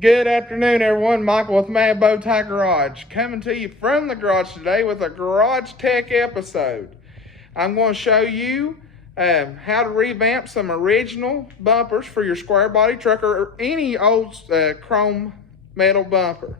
Good afternoon, everyone. Michael with Mad Bow Tie Garage, coming to you from the garage today with a Garage Tech episode. I'm going to show you how to revamp some original bumpers for your square body truck or any old chrome metal bumper.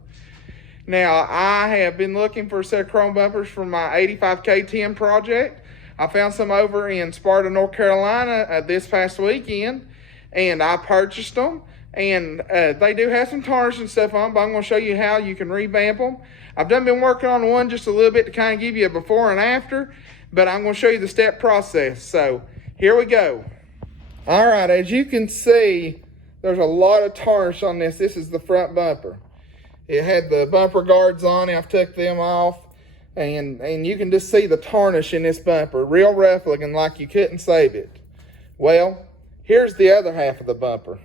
Now, I have been looking for a set of chrome bumpers for my 85K10 project. I found some over in Sparta, North Carolina this past weekend, and I purchased them. And they do have some tarnish and stuff on, but I'm going to show you how you can revamp them. I've been working on one just a little bit to kind of give you a before and after, but I'm going to show you the step process. So here we go. All right, as you can see, there's a lot of tarnish on this. This is the front bumper. It had the bumper guards on it. I've took them off, and you can just see the tarnish in this bumper. Real rough looking, like you couldn't save it. Well, here's the other half of the bumper.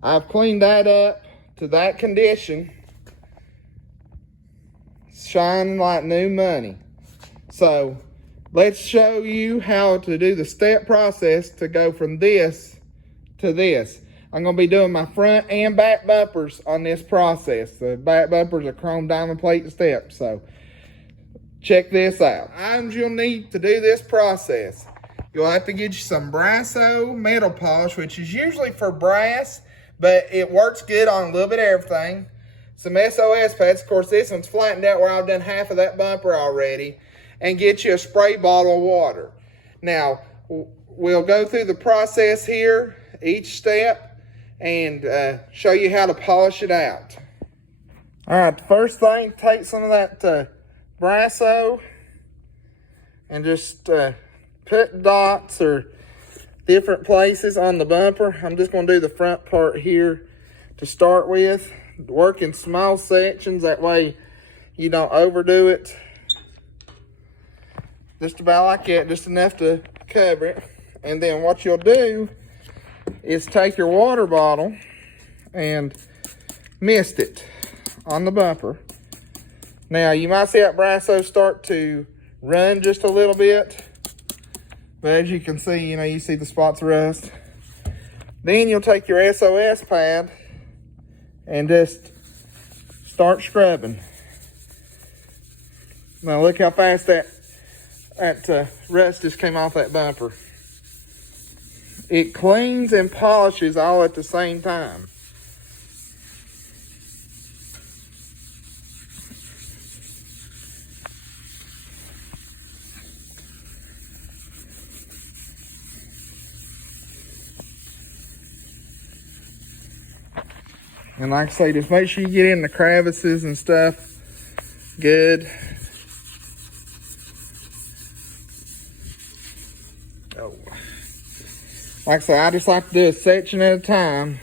I've cleaned that up to that condition, shining like new money. So let's show you how to do the step process to go from this to this. I'm going to be doing my front and back bumpers on this process. The back bumpers are chrome diamond plate step. So check this out. Items you'll need to do this process. You'll have to get you some Brasso metal polish, which is usually for brass, but it works good on a little bit of everything. Some SOS pads. Of course, this one's flattened out where I've done half of that bumper already. And get you a spray bottle of water. Now, we'll go through the process here, each step, and show you how to polish it out. All right, the first thing, take some of that Brasso and just put dots or different places on the bumper. I'm just going to do the front part here to start with. Work in small sections, that way you don't overdo it. Just about like that, just enough to cover it. And then what you'll do is take your water bottle and mist it on the bumper. Now, you might see that Brasso start to run just a little bit. But as you can see, you see the spots of rust. Then you'll take your SOS pad and just start scrubbing. Now look how fast that rust just came off that bumper. It cleans and polishes all at the same time. And like I say, just make sure you get in the crevices and stuff good. Oh. Like I say, I just like to do a section at a time.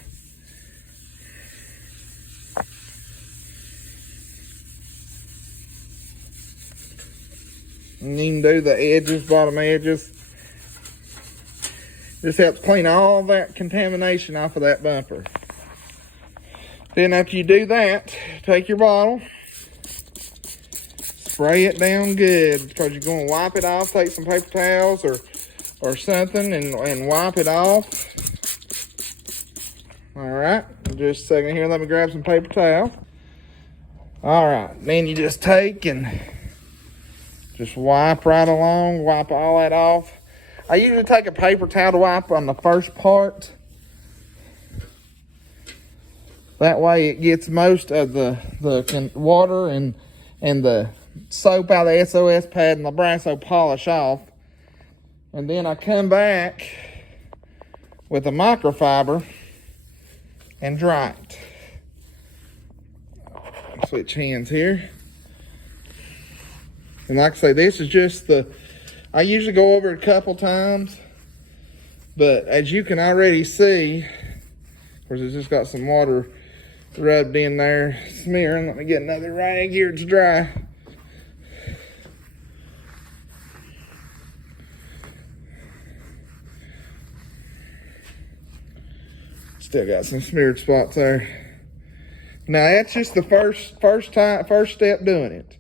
And you can do the edges, bottom edges. Just helps clean all that contamination off of that bumper. Then after you do that, take your bottle, spray it down good, because you're going to wipe it off. Take some paper towels or something and wipe it off. All right, just a second here. Let me grab some paper towel. All right, then you just take and just wipe right along, wipe all that off. I usually take a paper towel to wipe on the first part. That way it gets most of the water and the soap out of the SOS pad and the Brasso polish off. And then I come back with a microfiber and dry it. Switch hands here. And like I say, this is just I usually go over it a couple times. But as you can already see, of course it's just got some water rubbed in there, smearing. Let me get another rag here, it's dry. Still got some smeared spots there. Now that's just the first step doing it.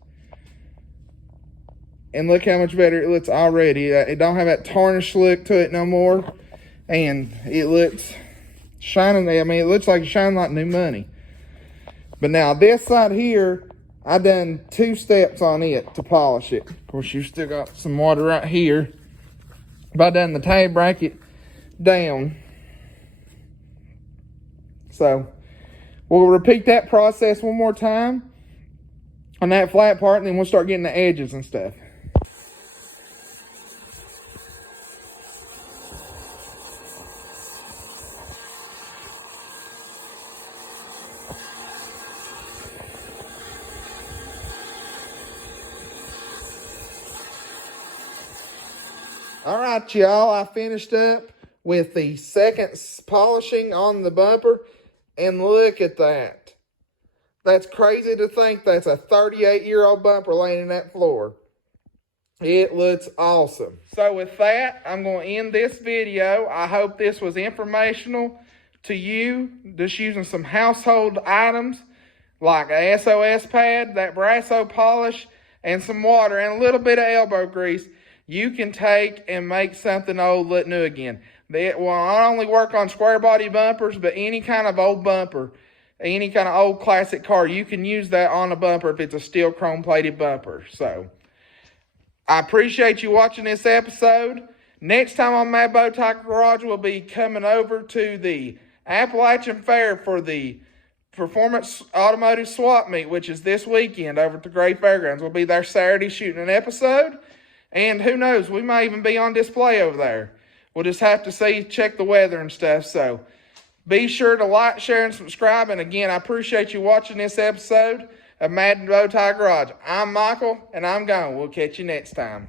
And look how much better it looks already. It don't have that tarnished look to it no more. And it looks shining. I mean, it looks like it's shining like new money. But now this side here, I done 2 steps on it to polish it. Of course, you still got some water right here. But I done the tab bracket down. So we'll repeat that process one more time on that flat part, and then we'll start getting the edges and stuff. All right, y'all, I finished up with the second polishing on the bumper, and look at that. That's crazy to think that's a 38-year-old bumper laying in that floor. It looks awesome. So with that, I'm going to end this video. I hope this was informational to you, just using some household items like a SOS pad, that Brasso Polish, and some water, and a little bit of elbow grease. You can take and make something old look new again. It will not only work on square body bumpers, but any kind of old bumper, any kind of old classic car, you can use that on a bumper if it's a steel chrome plated bumper. So I appreciate you watching this episode. Next time on Mad Bow Tie Garage, we'll be coming over to the Appalachian Fair for the Performance Automotive Swap Meet, which is this weekend over at the Gray Fairgrounds. We'll be there Saturday shooting an episode. And who knows, we might even be on display over there. We'll just have to see, check the weather and stuff. So be sure to like, share, and subscribe. And again, I appreciate you watching this episode of Mad Bow Tie Garage. I'm Michael, and I'm gone. We'll catch you next time.